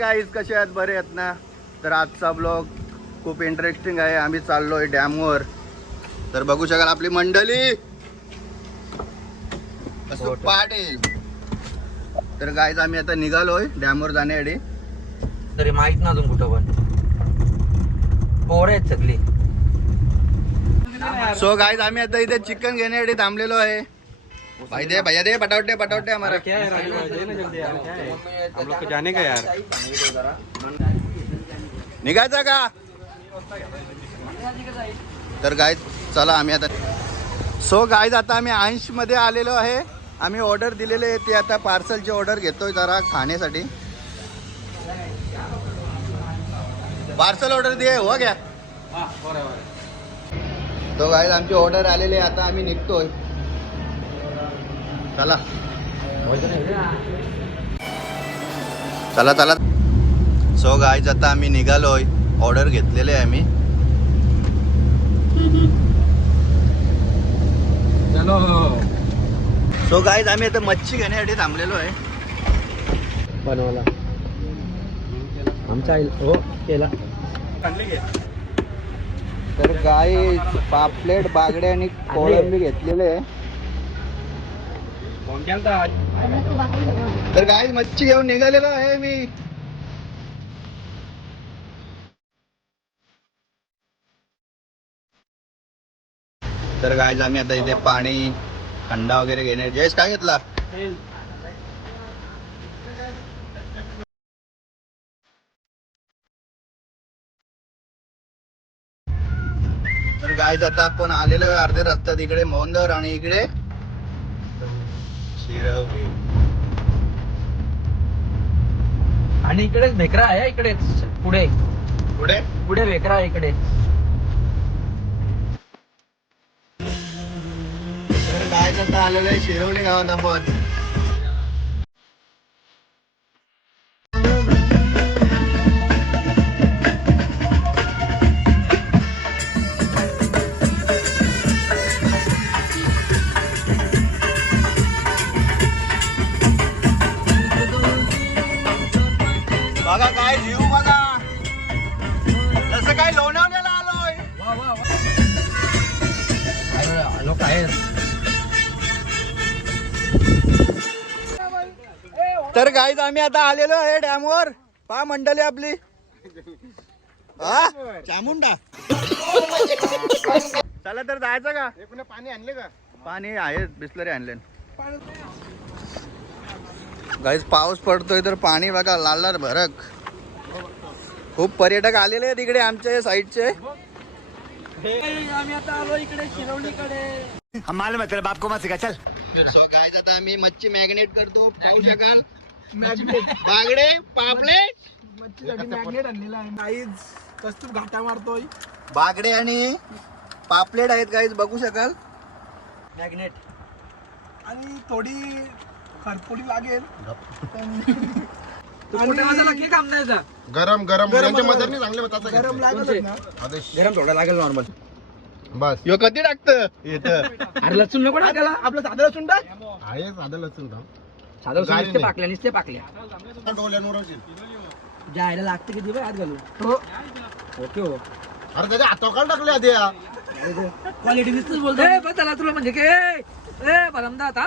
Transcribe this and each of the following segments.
Guys कसे आहेत? बरे आहेत ना? तर आजचा ब्लॉग खूप इंटरेस्टिंग आहे. आम्ही चाललोय डॅमवर. तर बघू शकाल आपली मंडळी. असं पाटील तर गाईज आम्ही आता निघालोय डॅमवर जाण्यासाठी तरी माहीत ना अजून कुठं पण. पोर आहेत सगळी. सो गाईज आम्ही आता इथे चिकन घेण्यासाठी थांबलेलो आहे. भाई दे भैया दे हमारा। है भाई दे ना जल्दी यार क्या है? हम लोग को जाने का यार। निघायचा का। तर गाय चला आम्ही आता सो गायज आता आम्ही अंशमध्ये आलेलो आहे. आम्ही ऑर्डर दिलेले आहे ते आता पार्सलची ऑर्डर घेतोय जरा खाण्यासाठी. पार्सल ऑर्डर दे हो घ्या तो गायज आमची ऑर्डर आलेली आहे. आता आम्ही निघतोय. चला. चला चला. सो गायज आता आम्ही निघालोय. ऑर्डर घेतलेले आहे आम्ही. चलो. सो गायज आम्ही आता मच्छी घेण्यासाठी थांबलेलो आहे. बनवला आमचा हो केला. तर गाय पापलेट बागडे आणि कोळंबी घेतलेले आहे. तर गाय मच्छी घेऊन निघालेला आहे मी. तर काय आम्ही आता इथे पाणी थंडा वगैरे घेणे जयेश काय घेतला? तर काय आता आपण आलेलो आहे अर्ध्या रस्त्यात. इकडे मोहनदर आणि इकडे आणि इकडेच भेकरा आहे इकडेच. पुढे. पुढे? पुढे भेकरा आहे इकडे. तर गायज आता आलेलो आहे? शिरवली गावात आपण. बघा काय जीव बघा. जसं काय लोणावल्याला आलोय. लोक आहेत तर गाईज आम्ही आता आलेलो आहे डॅमवर. पहा मंडळी आपली. हा? चामुंडा. चला तर जायचं का? पाणी आणले का? पाणी आहे बिस्लरी आणले गाईज पाऊस पडतोय तर पाणी बघा लाल लाल भरक. खूप पर्यटक आलेले आहेत इकडे आमच्या या साईडचे आम्ही आता आलो इकडे शिरवलीकडे सो गाईज आता आम्ही मच्छी मॅग्नेट करतो. पाहू शकाल? बागडे पापले. मॅग्नेट आणलेला आहे. काहीच कस्तूर घाटा मारतोय. बागडे आणि पापलेट आहेत गाईज बघू शकाल? मॅग्नेट आणि थोडी खरपुडी लागेल. की नाही गरम गरम. यांच्या मदरने चांगले गरम लागेल ना. आदेश गरम थोडा लागेल नॉर्मल बस. यो कधी टाकतं? येतं अरे लसूण नको टाकायला. आपलं साधं लसूण टाक. आहे साधं लसूण थांब. साधं लसूण गाडी नुसते नाही. पाकल्या नुसते पाकल्या. डोल्यावर असेल. जायला लागते किती हात घालून हो. ओके हो. अरे त्याच्या हातावर टाकले आधी. क्वालिटी दिसतच बोलतो. ए बस चला तुला म्हणजे काय? ए बलमदा आता.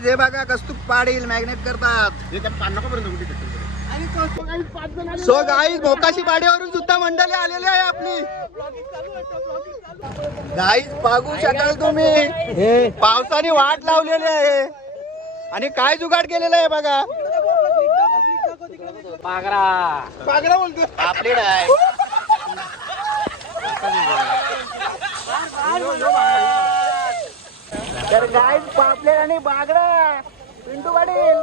जे बघा कस्तूप पाडील मॅग्नेट करतात. हे? सो गाई मोकाशी पाड्यावरून सुद्धा मंडळी आलेली आहे आपली. गाईज बघू शकाल तुम्ही. पावसाने वाट लावलेली आहे. आणि काय जुगाड केलेलं आहे बघा. पागरा. पागडा बोलतो पापलेट आहे. तर गाईज पापलेट आणि बागडा. पिंटू पाटील.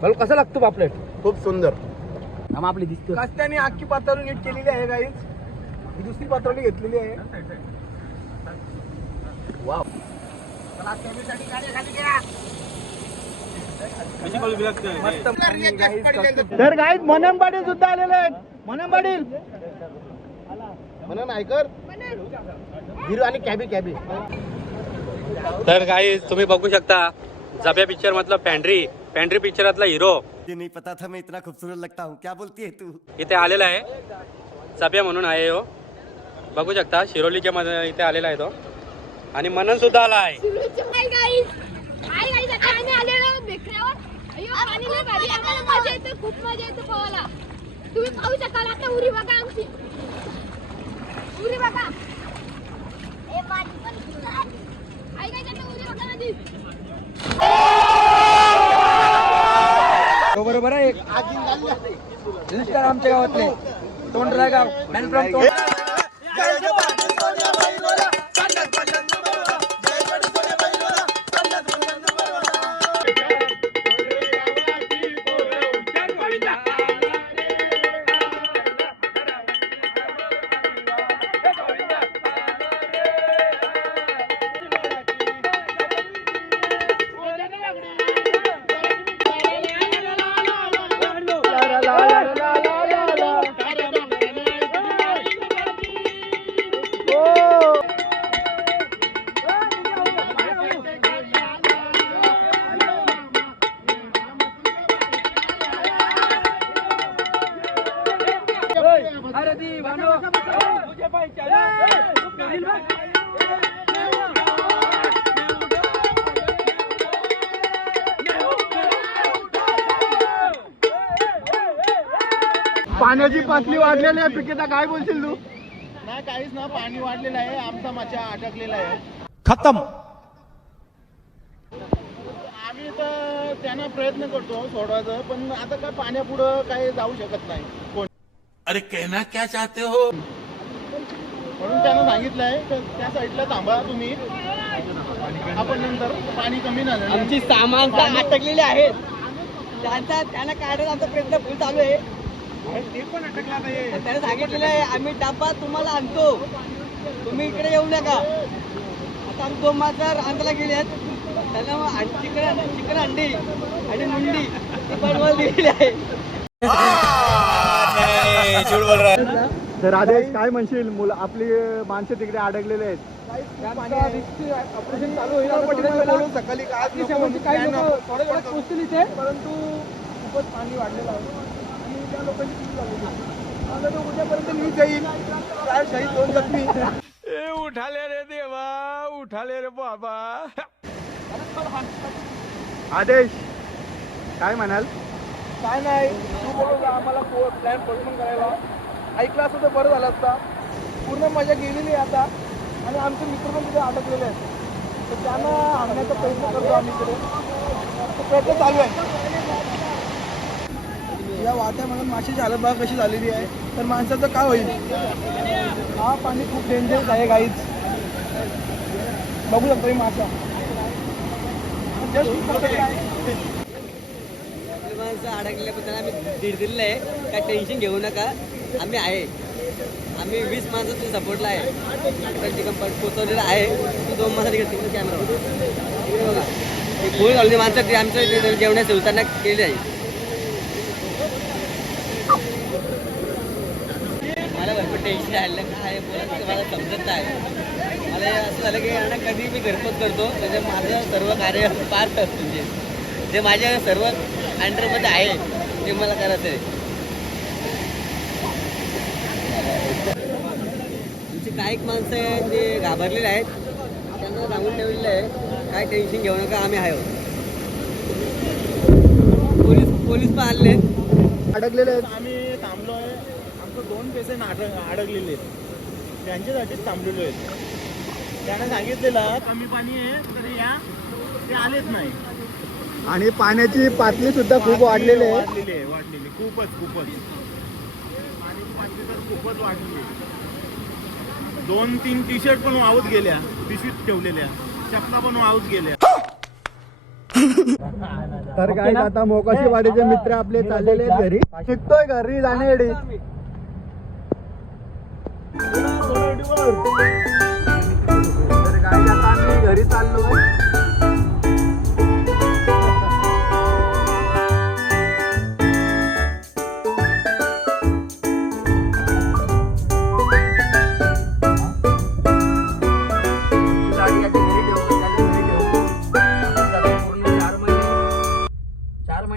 बोल कसं लागतो पापलेट? खूप सुंदर. आम आपली दिसतो कस्त्याने अख्खी पातळी नीट केलेली आहे गाईज ही दुसरी पातळी घेतलेली आहे. तर गाईत मनन पाटील सुद्धा आलेले आहेत. मनन पाटील. म्हणून ऐकर हिरो आणि कॅबी कॅबी. तर काही तुम्ही बघू शकता जब्या पिक्चर मधलं पॅन्ड्री पॅन्ड्री पिक्चरातला हिरो ये नहीं पता था मैं इतना खूबसूरत लगता हूँ। क्या बोलती है तू? इथे आलेला आहे. जब्या म्हणून आहे हो. बघू शकता शिरोलीच्या मध्ये इथे आलेला आहे तो. आणि मनन सुद्धा आला आहे. मजा येते खूप मजा येते पोहायला. तुम्ही पाहू शकाल आता उरी बघा आमची. उरी बघा. ए पाणी पण हाय गाईज आता उरी बघा माझी बरोबर आहे. आमच्या गावातले. तोंडरा गाव. मॅन फ्रॉम तोंड पाण्याची पातळी वाढलेली आहे पिकेता काय बोलशील तू? नाही काहीच ना पाणी वाढलेलं आहे. आमचा माचा अटकलेला आहे. खतम. आम्ही तर त्यांना प्रयत्न करतो सोडवायचं पण आता काय पाण्यापुढं काही जाऊ शकत नाही कोण. अरे कहना क्या चाहते हो? म्हणून त्यांना सांगितलंय तर त्या साईडला थांबा तुम्ही. आपण नंतर पाणी कमी झालं. आमची सामान अटकलेली आहेत. त्यांचा त्यांना काढायचा आमचा प्रयत्न फुल चालू आहे. त्याने सांगितलेलं आहे आम्ही डब्बा तुम्हाला आणतो. तुम्ही इकडे येऊ नका. आता आम्ही दोन मात्र रांधायला गेले आहेत. त्यांना मग चिकन चिकन अंडी आणि मुंडी ती बनवायला दिलेली आहे. तर आदेश काय म्हणशील? मुलं आपली माणसं तिकडे अडकलेले आहेत. ऑपरेशन चालू होईल सकाळी काही लोक थोडे थोडे पोहोचतील इथे. परंतु खूपच पाणी वाढलेलं आहे. आणि त्या लोकांची चूक झालेली आहे. आता तो उद्यापर्यंत न्यूज जाईल. काय शहीद दोन जखमी उठाले रे देवा उठाले रे बाबा. आदेश काय म्हणाल? काय नाही. तू बोलवलं आम्हाला प्लॅन पोस्टपोन करायला. ऐकला असतं तर बरं झालं असता. पूर्ण मजा गेलेली आहे आता. आणि आमचे मित्र पण तिथे अडकलेले आहेत. तर त्यांना आणण्याचा प्रयत्न करतो आम्ही इकडे. तो प्रयत्न चालू आहे. या वाट्यामध्ये माशाची हालत बघा कशी झालेली आहे. तर माणसाचं काय होईल? हा पाणी खूप डेंजरस आहे गाईच बघू शकतो ही मासा जस्ट माणसं अडकल्याबद्दल आम्ही दीड दिलेलं आहे. काय टेन्शन घेऊ नका. आम्ही आहे. आम्ही वीस माणसाच्या सपोर्टला आहे. त्यांची कंपनी पोचवलेलं आहे. तू दोन माणसाची तिकडे कॅमेरा बघा. ती फुल घालून माणसं ती आमचं इथे जेवणाची केली आहे. मला भरपूर टेन्शन आलेलं काय बोलायचं मला समजत नाही. मला हे असं झालं की यांना कधी मी घरपोच करतो. म्हणजे माझं सर्व कार्य पार करतो म्हणजे. जे माझ्या सर्व अंडरमध्ये आहे. ते मला करायचं आहे काही एक माणसं आहेत जे घाबरलेले आहेत त्यांना सांगून ठेवलेलं आहे काय टेन्शन घेऊ नका आम्ही आहे. पोलीस पोलीस पण आहेत. अडकलेले आहेत. आम्ही थांबलोय. आमचं दोन पेशंट अडक अडकलेले आहेत. त्यांच्यासाठीच थांबलेलो आहेत त्याने सांगितलेलं कमी पाणी आहे तर या. ते आलेच नाही. आणि पाण्याची पातळी सुद्धा खूप वाढलेली आहे. वाढलेली आहे वाढलेली. खूपच खूपच. पाण्याची पातळी तर खूपच वाढलेली आहे. दोन तीन टी शर्ट पण वाहूत गेल्या. पिशवीत ठेवलेल्या. चपला पण वाहूत गेल्या. तर काय आता मोकाशी वाडीचे मित्र आपले चाललेले आहेत घरी. शिकतोय घरी जाण्यासाठी तर काय आता आम्ही घरी चाललोय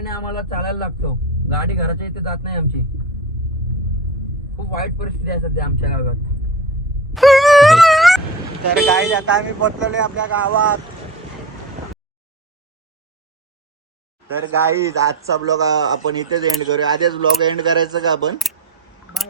चालायला लागतो. गाडी घराच्या इथे जात नाही आमची. खूप वाईट परिस्थिती आहे सध्या आमच्या गावात. तर गाईज आता आम्ही पोचलेलो आपल्या गावात. तर गाईज आजचा ब्लॉग आपण इथेच एंड करूया. आधीच ब्लॉग एंड करायचं का आपण?